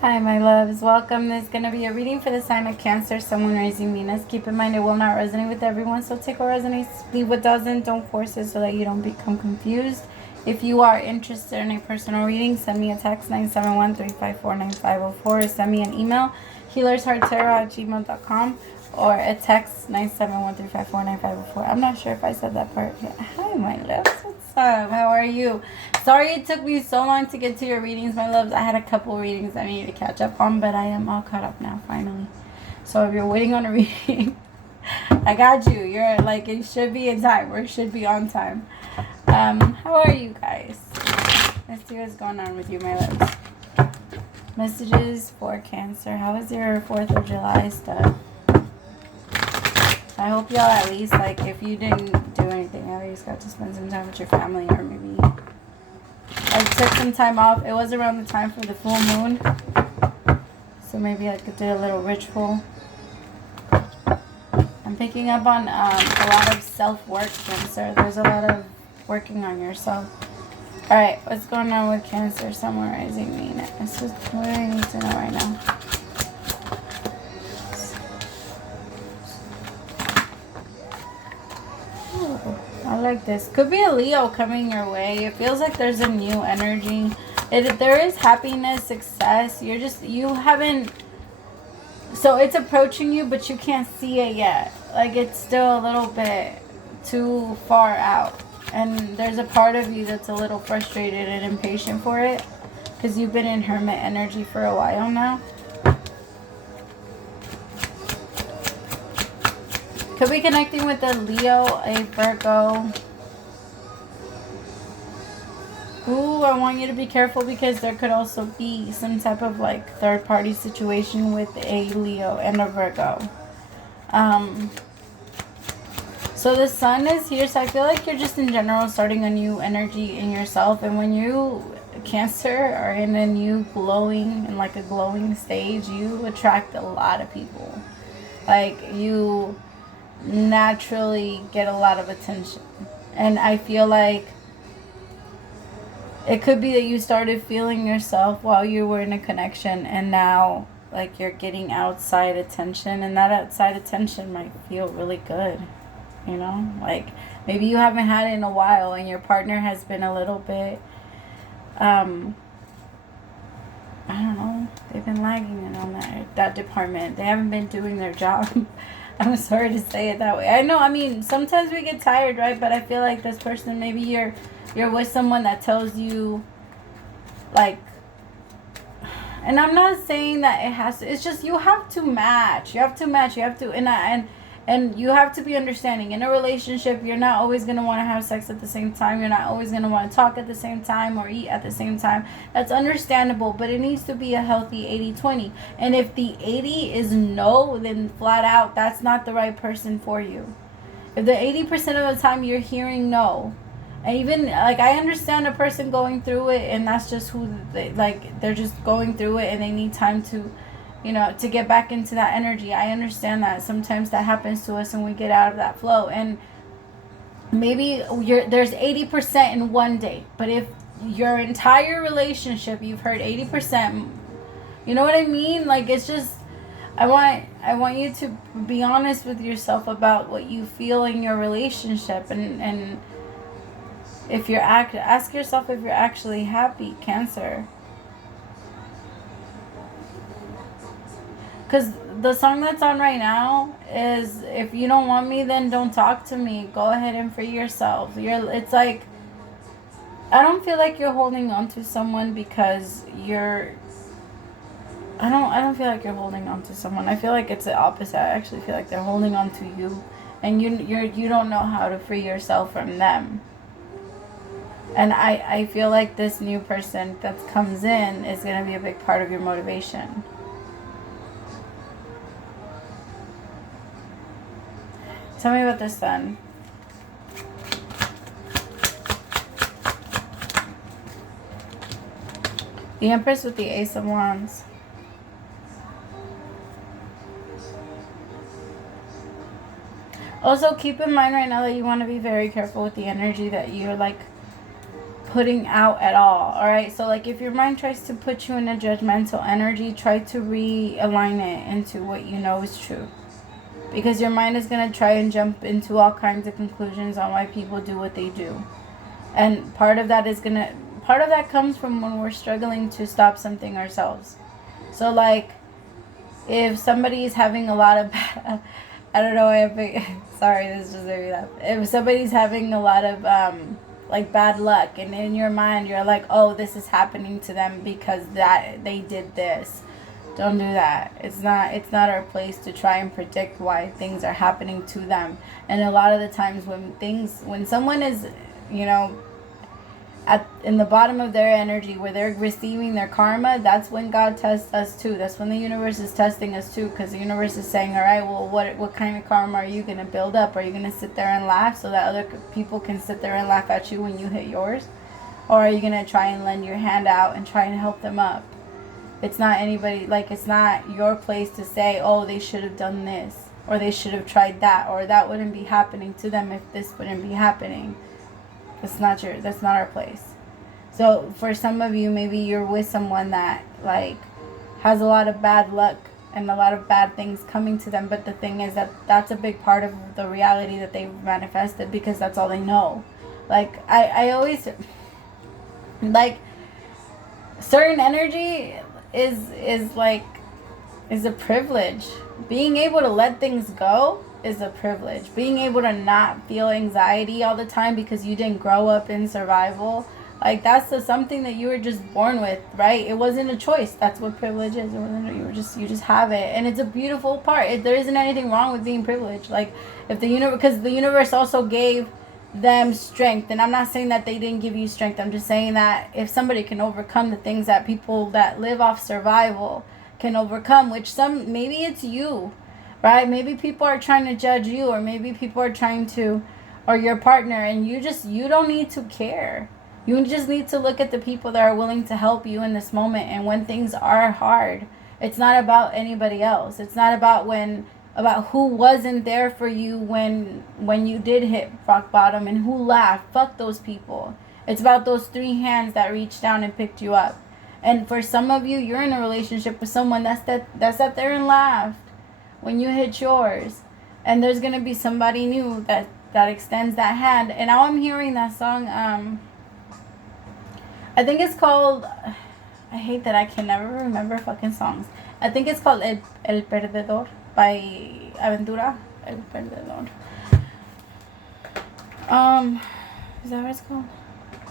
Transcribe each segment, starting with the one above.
Hi, my loves. Welcome. This is going to be a reading for the sign of Cancer, someone raising Venus. Keep in mind it will not resonate with everyone, so take what resonates, leave what doesn't. Don't force it so that you don't become confused. If you are interested in a personal reading, send me a text 971-354-9504 or send me an email HealersHeartTarot@gmail.com or a text 971-354-9504. I'm not sure if I said that part. Hi, my loves. What's up? How are you? Sorry it took me so long to get to your readings, my loves. I had a couple readings I needed to catch up on, but I am all caught up now, finally. So if you're waiting on a reading, I got you. You're like, it should be in time, or it should be on time. How are you guys? Let's see what's going on with you, my loves. Messages for Cancer. How was your 4th of July stuff? I hope y'all at least, like, if you didn't do anything, at least got to spend some time with your family, or maybe I took some time off. It was around the time for the full moon, so maybe I could do a little ritual. I'm picking up on a lot of self-work, Cancer. There's a lot of working on yourself. Alright, what's going on with Cancer? Summarizing Venus. What do I need to know right now? I like this. Could be a Leo coming your way. It feels like there's a new energy. There is happiness, success. You haven't, so it's approaching you, but you can't see it yet. Like, it's still a little bit too far out. And there's a part of you that's a little frustrated and impatient for it, because you've been in hermit energy for a while now. Could be connecting with a Leo, a Virgo. Ooh, I want you to be careful, because there could also be some type of like third-party situation with a Leo and a Virgo. So the sun is here, so I feel like you're just in general starting a new energy in yourself. And when you, Cancer, are in a new glowing, in like a glowing stage, you attract a lot of people. Like, you naturally get a lot of attention. And I feel like it could be that you started feeling yourself while you were in a connection, and now like you're getting outside attention, and that outside attention might feel really good. You know, like maybe you haven't had it in a while and your partner has been a little bit I don't know, they've been lagging in on that department. They haven't been doing their job. I'm sorry to say it that way. I know, I mean, sometimes we get tired, right? But I feel like this person, maybe you're with someone that tells you, like, and I'm not saying that it has to, it's just you have to match. You have to match. You have to, and you have to be understanding. In a relationship, you're not always going to want to have sex at the same time. You're not always going to want to talk at the same time or eat at the same time. That's understandable, but it needs to be a healthy 80-20. And if the 80 is no, then flat out, that's not the right person for you. If the 80% of the time you're hearing no, and even, like, I understand a person going through it, and that's just who they, like, they're just going through it, and they need time to, you know, to get back into that energy. I understand that sometimes that happens to us and we get out of that flow. And maybe there's 80% in one day, but if your entire relationship you've heard 80%, you know what I mean? Like, it's just, I want you to be honest with yourself about what you feel in your relationship, and if you're ask yourself if you're actually happy, Cancer. Because the song that's on right now is, if you don't want me, then don't talk to me. Go ahead and free yourself. It's like, I don't feel like you're holding on to someone because I don't feel like you're holding on to someone. I feel like it's the opposite. I actually feel like they're holding on to you, and you don't know how to free yourself from them. And I feel like this new person that comes in is going to be a big part of your motivation. Tell me about the sun. The Empress with the Ace of Wands. Also, keep in mind right now that you want to be very careful with the energy that you're, like, putting out at all right? So like if your mind tries to put you in a judgmental energy, try to realign it into what you know is true, because your mind is going to try and jump into all kinds of conclusions on why people do what they do. And part of that comes from when we're struggling to stop something ourselves. So like if somebody is having a lot of I don't know if sorry, this just made me laugh. If somebody's having a lot of like bad luck, and in your mind you're like, oh, this is happening to them because that they did this, don't do that. It's not our place to try and predict why things are happening to them. And a lot of the times when someone is, you know, in the bottom of their energy where they're receiving their karma, that's when God tests us too. That's when the universe is testing us too, because the universe is saying, all right, well, what kind of karma are you going to build up? Are you going to sit there and laugh so that other people can sit there and laugh at you when you hit yours? Or are you going to try and lend your hand out and try and help them up? It's not anybody, like, it's not your place to say, oh, they should have done this, or they should have tried that, or that wouldn't be happening to them if this wouldn't be happening. That's not our place. So for some of you, maybe you're with someone that like has a lot of bad luck and a lot of bad things coming to them, but the thing is that that's a big part of the reality that they've manifested, because that's all they know. Like I always, like, certain energy is a privilege. Being able to let things go is a privilege. Being able to not feel anxiety all the time because you didn't grow up in survival, like, that's something that you were just born with, right? It wasn't a choice. That's what privilege is. You just have it, and it's a beautiful part. There isn't anything wrong with being privileged. Like, if the universe, because the universe also gave them strength, and I'm not saying that they didn't give you strength. I'm just saying that if somebody can overcome the things that people that live off survival can overcome, which maybe it's you, right? Maybe people are trying to judge you, or maybe people are trying to, or your partner, and you don't need to care. You just need to look at the people that are willing to help you in this moment. And when things are hard, it's not about anybody else. It's not about who wasn't there for you when you did hit rock bottom and who laughed. Fuck those people. It's about those 3 hands that reached down and picked you up. And for some of you, you're in a relationship with someone that sat there and laughed when you hit yours. And there's going to be somebody new that extends that hand. And now I'm hearing that song, I think it's called, I hate that I can never remember fucking songs. I think it's called El Perdedor by Aventura. El Perdedor. Is that what it's called?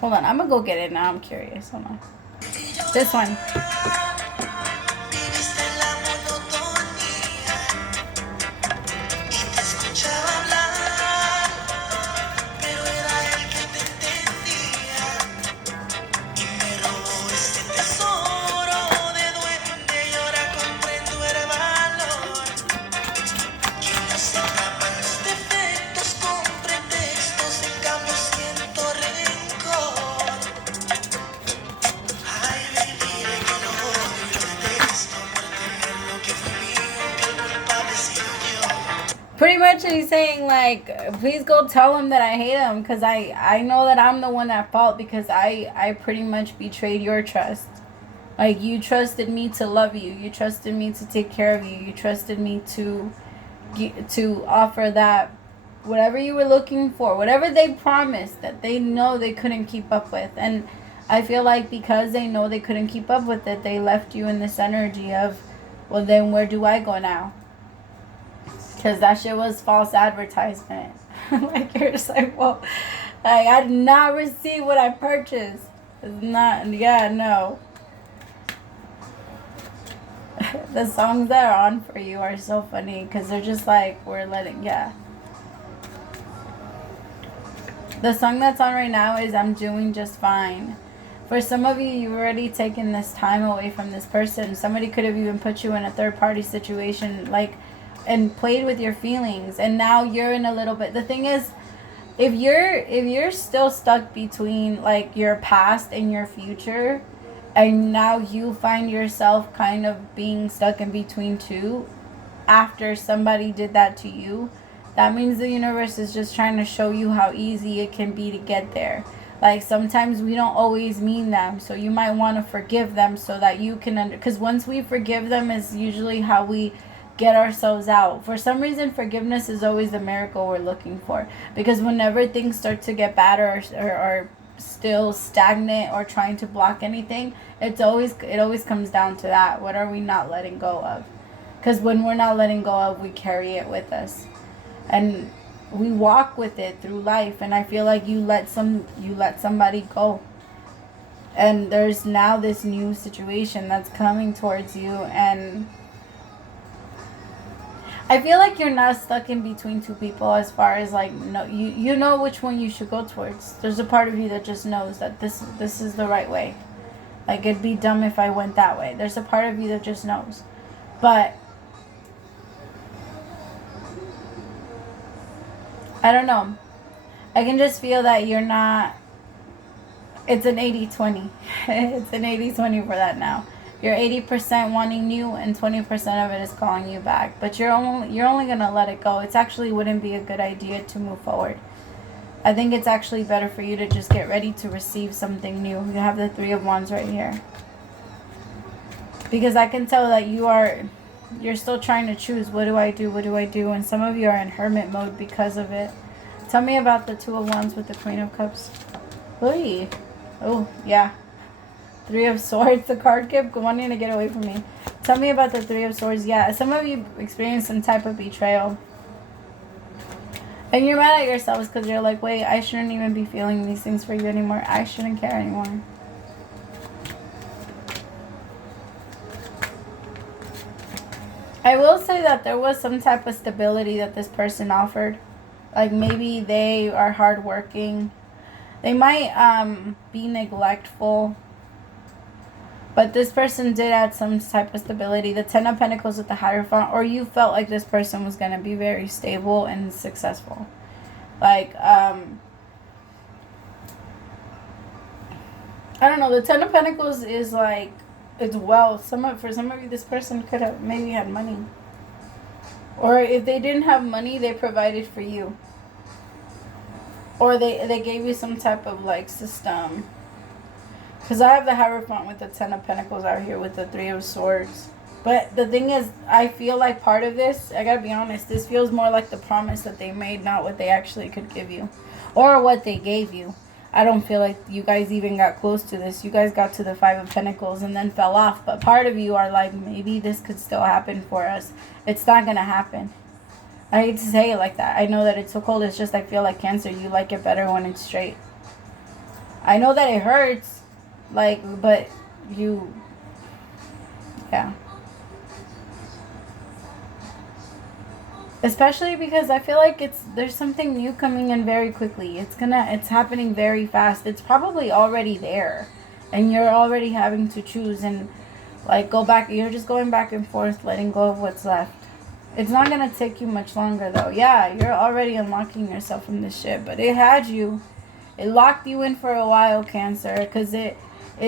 Hold on, I'm gonna go get it now. I'm curious. Hold on. This one. Pretty much he's saying, like, please go tell him that I hate him, because I know that I'm the one at fault, because I pretty much betrayed your trust. Like, you trusted me to love you. You trusted me to take care of you. You trusted me to offer that, whatever you were looking for, whatever they promised that they know they couldn't keep up with. And I feel like because they know they couldn't keep up with it, they left you in this energy of, well, then where do I go now? Because that shit was false advertisement. Like, you're just like, well, I did not receive what I purchased. It's not, yeah, no. The songs that are on for you are so funny, because they're just like, yeah. The song that's on right now is I'm Doing Just Fine. For some of you, you've already taken this time away from this person. Somebody could have even put you in a third-party situation, like, and played with your feelings, and now you're in a little bit. The thing is, if you're still stuck between, like, your past and your future, and now you find yourself kind of being stuck in between two after somebody did that to you, that means the universe is just trying to show you how easy it can be to get there. Like, sometimes we don't always mean them, so you might want to forgive them so that you can because once we forgive them is usually how we get ourselves out. For some reason, forgiveness is always the miracle we're looking for, because whenever things start to get bad or still stagnant or trying to block anything, it always comes down to that. What are we not letting go of? Because when we're not letting go of, we carry it with us, and we walk with it through life. And I feel like you let somebody go, and there's now this new situation that's coming towards you, and I feel like you're not stuck in between two people as far as like, no, you know which one you should go towards. There's a part of you that just knows that this is the right way. Like, it'd be dumb if I went that way. There's a part of you that just knows. But I don't know. I can just feel that you're not, it's an 80-20. It's an 80-20 for that now. You're 80% wanting you and 20% of it is calling you back. But you're only going to let it go. It actually wouldn't be a good idea to move forward. I think it's actually better for you to just get ready to receive something new. You have the Three of Wands right here. Because I can tell that you're still trying to choose, what do I do? What do I do? And some of you are in hermit mode because of it. Tell me about the Two of Wands with the Queen of Cups. Oy. Oh, yeah. Three of Swords. The card kept wanting to get away from me. Tell me about the Three of Swords. Yeah, some of you experienced some type of betrayal. And you're mad at yourselves because you're like, wait, I shouldn't even be feeling these things for you anymore. I shouldn't care anymore. I will say that there was some type of stability that this person offered. Like, maybe they are hardworking. They might be neglectful. But this person did add some type of stability. The Ten of Pentacles with the Hierophant. Or you felt like this person was going to be very stable and successful. Like, I don't know. The Ten of Pentacles is like, it's wealth. For some of you, this person could have maybe had money. Or if they didn't have money, they provided for you. Or they gave you some type of like system. Because I have the Hierophant with the Ten of Pentacles out here with the Three of Swords. But the thing is, I feel like part of this, I gotta be honest, this feels more like the promise that they made, not what they actually could give you. Or what they gave you. I don't feel like you guys even got close to this. You guys got to the Five of Pentacles and then fell off. But part of you are like, maybe this could still happen for us. It's not gonna happen. I hate to say it like that. I know that it's so cold. It's just I feel like Cancer, you like it better when it's straight. I know that it hurts. Like, but you, yeah. Especially because I feel like there's something new coming in very quickly. It's happening very fast. It's probably already there. And you're already having to choose and like go back. You're just going back and forth, letting go of what's left. It's not going to take you much longer though. Yeah, you're already unlocking yourself from this shit. But it had you. It locked you in for a while, Cancer. Because it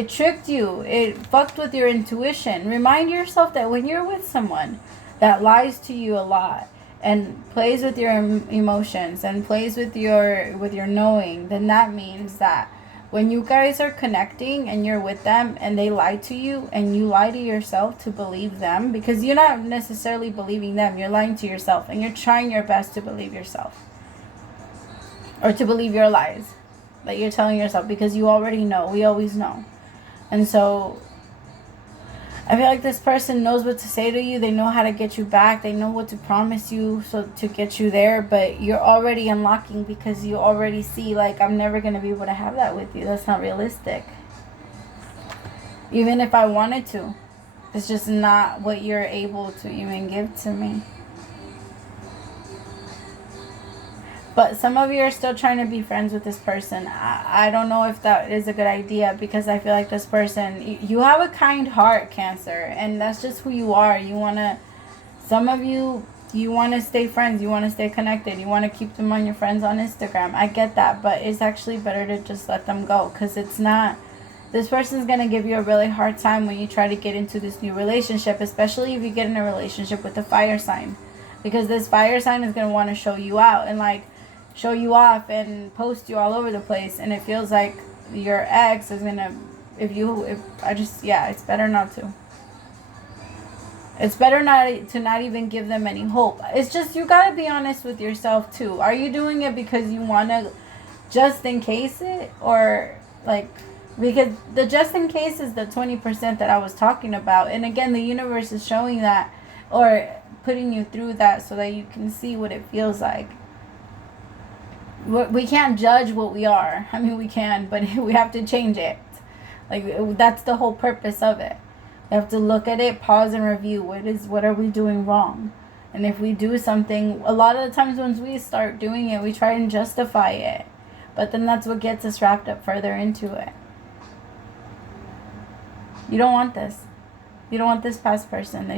tricked you. It fucked with your intuition. Remind yourself that when you're with someone that lies to you a lot and plays with your emotions and plays with your knowing, then that means that when you guys are connecting and you're with them and they lie to you and you lie to yourself to believe them, because you're not necessarily believing them, you're lying to yourself and you're trying your best to believe yourself or to believe your lies that you're telling yourself, because you already know. We always know. And so I feel like this person knows what to say to you. They know how to get you back. They know what to promise you so to get you there. But you're already unlocking because you already see, like, I'm never going to be able to have that with you. That's not realistic. Even if I wanted to. It's just not what you're able to even give to me. But some of you are still trying to be friends with this person. I don't know if that is a good idea, because I feel like this person, you have a kind heart, Cancer, and that's just who you are. Some of you want to stay friends. You want to stay connected. You want to keep them on your friends on Instagram. I get that, but it's actually better to just let them go, because it's not, this person's going to give you a really hard time when you try to get into this new relationship, especially if you get in a relationship with a fire sign, because this fire sign is going to want to show you out. And like, show you off and post you all over the place, and it feels like your ex is gonna, it's better not to. It's better not even give them any hope. It's just, you gotta be honest with yourself too. Are you doing it because you wanna just in case it, or like, because the just in case is the 20% that I was talking about, and again, the universe is showing that, or putting you through that so that you can see what it feels like. We can't judge what we are. I mean, we can, but we have to change it. Like, that's the whole purpose of it. We have to look at it, pause and review. What are we doing wrong? And if we do something, a lot of the times when we start doing it, we try and justify it. But then that's what gets us wrapped up further into it. You don't want this. You don't want this past person.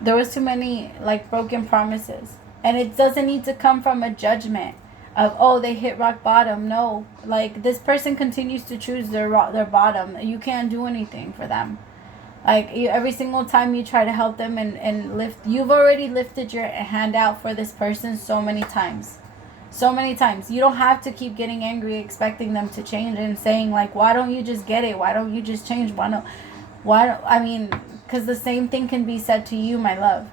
There was too many, like, broken promises. And it doesn't need to come from a judgment of, oh, they hit rock bottom. No, like, this person continues to choose their bottom. You can't do anything for them. Like, every single time you try to help them and lift, you've already lifted your hand out for this person so many times. So many times. You don't have to keep getting angry, expecting them to change and saying, like, why don't you just get it? Why don't you just change? Because the same thing can be said to you, my love.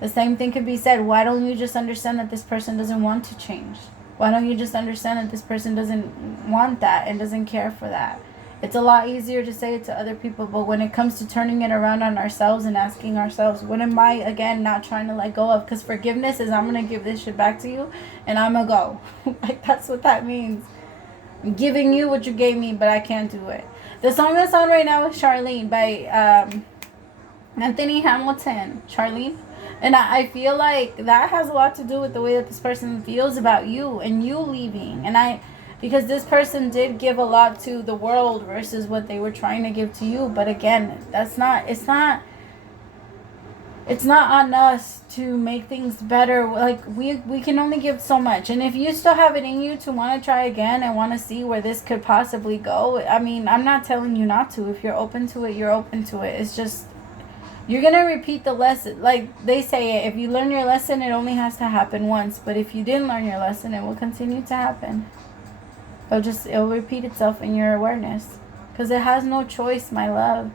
The same thing could be said. Why don't you just understand that this person doesn't want to change? Why don't you just understand that this person doesn't want that and doesn't care for that? It's a lot easier to say it to other people, but when it comes to turning it around on ourselves and asking ourselves, what am I, again, not trying to let go of? Because forgiveness is, I'm going to give this shit back to you and I'm going to go. Like, that's what that means. I'm giving you what you gave me, but I can't do it. The song that's on right now is Charlene by Anthony Hamilton. Charlene. And I feel like that has a lot to do with the way that this person feels about you and you leaving. Because this person did give a lot to the world versus what they were trying to give to you. But again, it's not on us to make things better. Like, we can only give so much. And if you still have it in you to want to try again and want to see where this could possibly go, I mean, I'm not telling you not to. If you're open to it, you're open to it. It's just, you're going to repeat the lesson. Like they say, if you learn your lesson, it only has to happen once. But if you didn't learn your lesson, it will continue to happen. It'll repeat itself in your awareness. Because it has no choice, my love.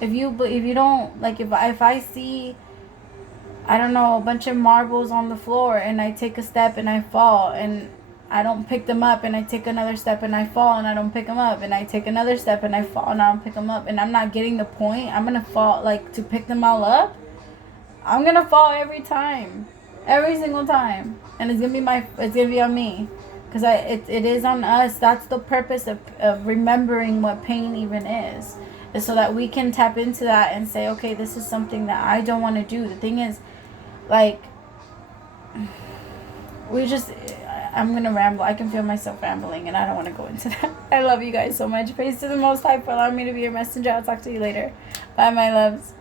If you don't, like, if I see, I don't know, a bunch of marbles on the floor and I take a step and I fall and I don't pick them up, and I take another step and I fall and I don't pick them up, and I take another step and I fall and I don't pick them up, and I'm not getting the point, I'm going to fall, like, to pick them all up, I'm going to fall every time. Every single time. And it's going to be on me. Because it is on us. That's the purpose of remembering what pain even is so that we can tap into that and say, okay, this is something that I don't want to do. The thing is, like, I'm going to ramble. I can feel myself rambling, and I don't want to go into that. I love you guys so much. Praise to the Most High for allowing me to be your messenger. I'll talk to you later. Bye, my loves.